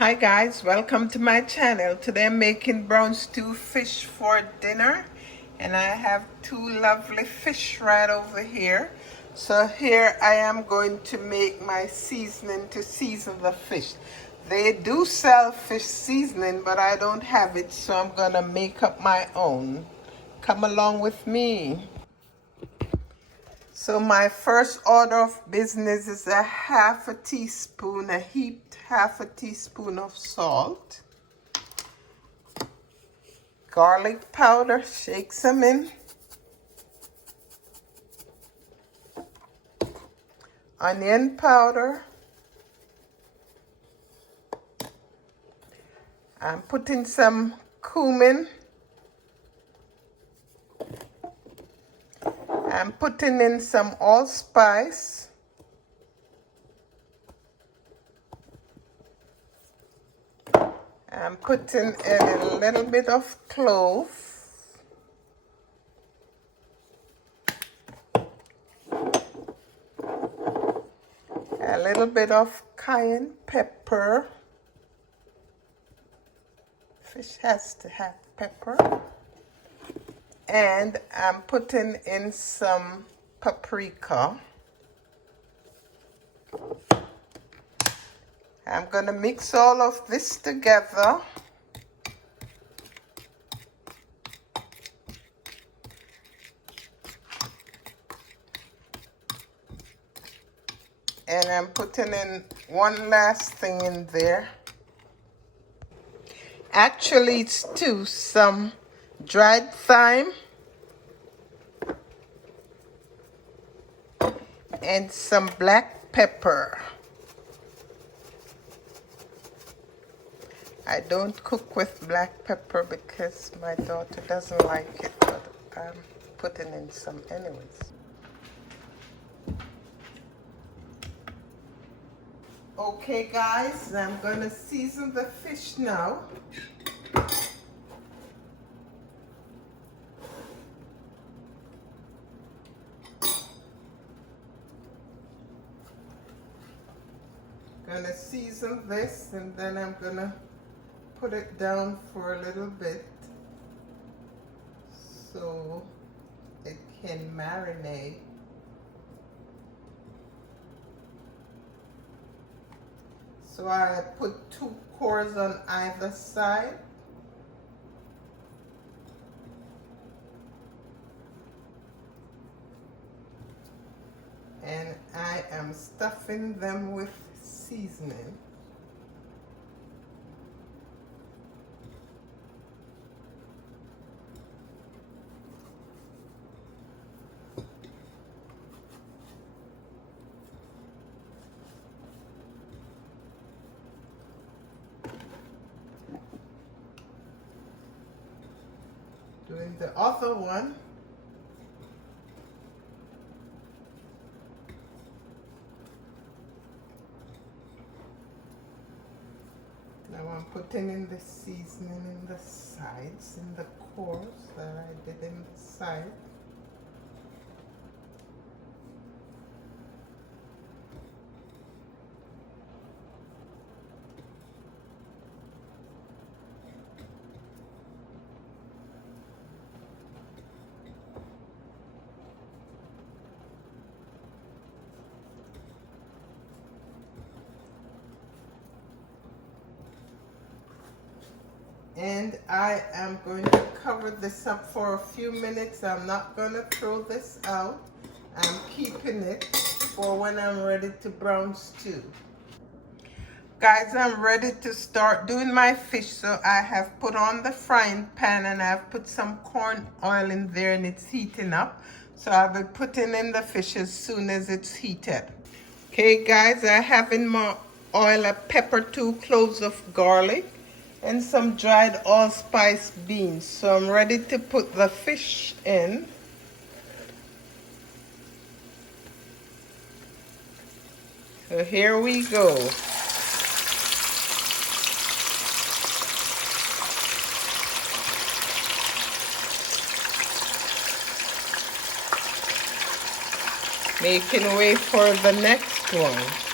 Hi guys, welcome to my channel. Today I'm making brown stew fish for dinner, and I have two lovely fish right over here. So here I am going to make my seasoning to season the fish. They do sell fish seasoning, but I don't have it, so I'm gonna make up my own. Come along with me. So my first order of business is a half a teaspoon, a heaped half a teaspoon of salt, garlic powder, shake some in, onion powder. I'm putting some cumin. I'm putting in some allspice. I'm putting in a little bit of clove. A little bit of cayenne pepper. Fish has to have pepper. And I'm putting in some paprika. I'm going to mix all of this together. And I'm putting in one last thing in there. Actually, it's two. Some dried thyme and some black pepper. I don't cook with black pepper because my daughter doesn't like it, but I'm putting in some anyways. Okay guys, I'm gonna season the fish now. Gonna season this, and then I'm gonna put it down for a little bit so it can marinate. So I put 2 cores on either side. And I am stuffing them with seasoning. Doing the other one. Now I'm putting in the seasoning in the sides, in the cores that I did in the side. And I am going to cover this up for a few minutes. I'm not going to throw this out. I'm keeping it for when I'm ready to brown stew. Guys, I'm ready to start doing my fish. So I have put on the frying pan and I've put some corn oil in there and it's heating up. So I'll be putting in the fish as soon as it's heated. Okay guys, I have in my oil a pepper, 2 cloves of garlic, and some dried allspice beans. So I'm ready to put the fish in. So here we go. Making way for the next one.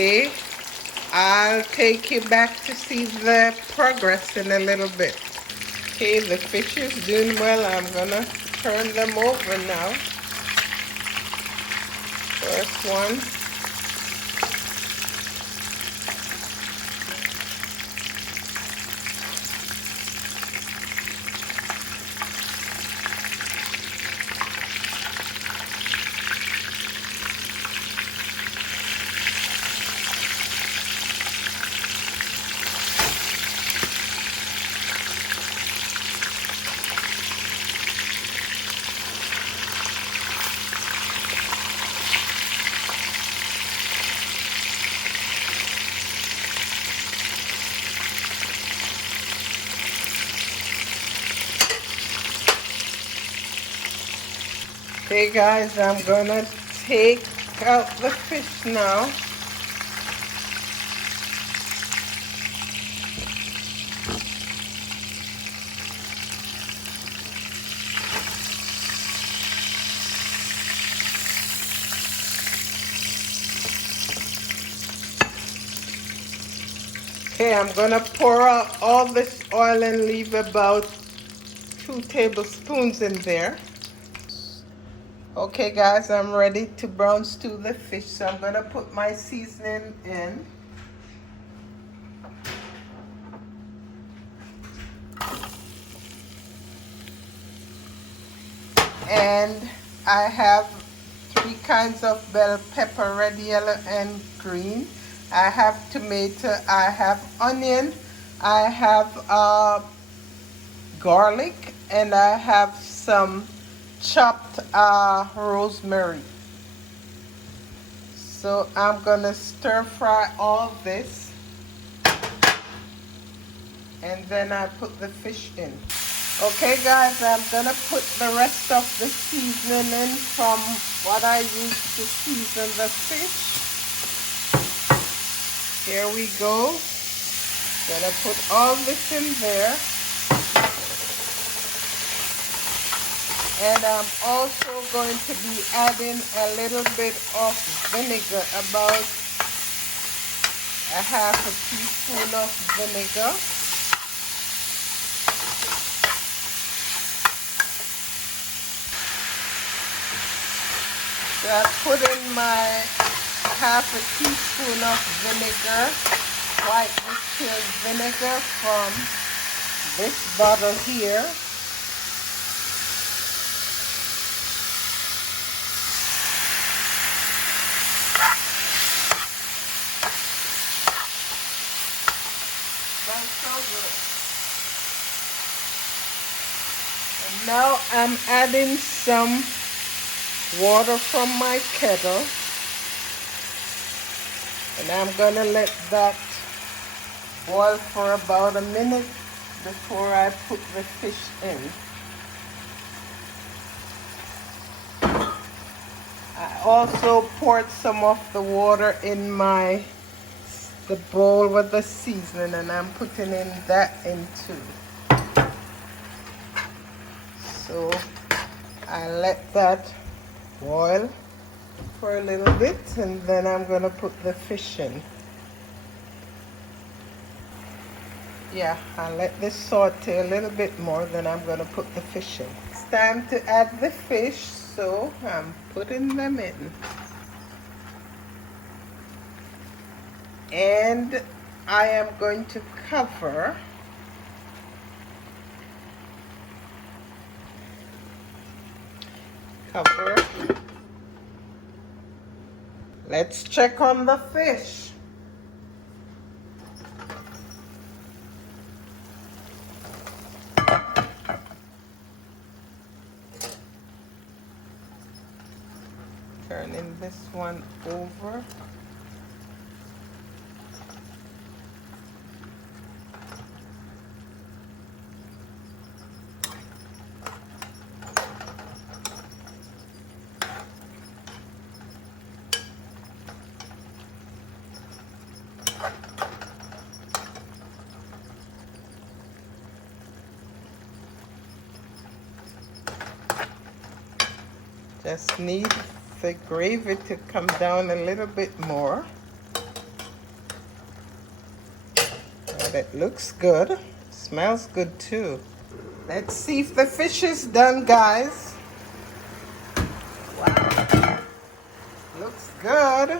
Okay, I'll take you back to see the progress in a little bit. Okay, the fish is doing well. I'm gonna turn them over now. First one. Okay guys, I'm gonna take out the fish now. Okay, I'm gonna pour out all this oil and leave about 2 tablespoons in there. Okay guys, I'm ready to brown stew the fish, so I'm gonna put my seasoning in. And I have 3 kinds of bell pepper, red, yellow, and green. I have tomato, I have onion, I have garlic, and I have some chopped rosemary. So I'm gonna stir fry all this, and then I put the fish in. Okay guys, I'm gonna put the rest of the seasoning in from what I used to season the fish. Here we go. Gonna put all this in there. And I'm also going to be adding a little bit of vinegar, about a half a teaspoon of vinegar. So I put in my half a teaspoon of vinegar, white distilled vinegar from this bottle here. And now I'm adding some water from my kettle, and I'm gonna let that boil for about a minute before I put the fish in. I also poured some of the water in the bowl with the seasoning, and I'm putting in that in too. So I let that boil for a little bit, and then I'm gonna put the fish in. Yeah, I'll let this saute a little bit more, then I'm gonna put the fish in. It's time to add the fish, so I'm putting them in. And I am going to cover Let's check on the fish. Turning this one over. Just need the gravy to come down a little bit more. but it looks good. Smells good too. Let's see if the fish is done, guys. Wow, looks good.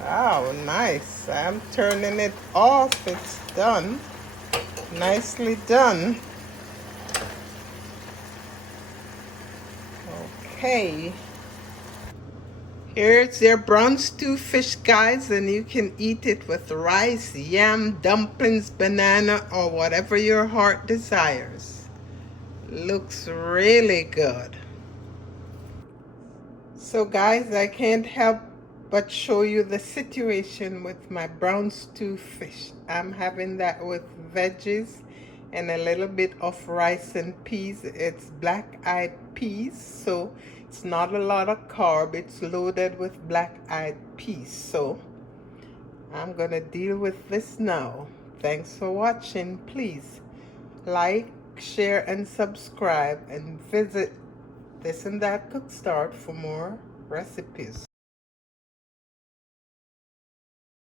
Wow, nice. I'm turning it off. It's done. Nicely done. Okay. Here's your brown stew fish, guys, and you can eat it with rice, yam, dumplings, banana, or whatever your heart desires. Looks really good. So guys, I can't help but show you the situation with my brown stew fish. I'm having that with veggies and a little bit of rice and peas. It's black-eyed peas, so it's not a lot of carb. It's loaded with black-eyed peas. So I'm gonna deal with this now. Thanks for watching. Please like, share, and subscribe, and visit This and That Cook Start for more recipes.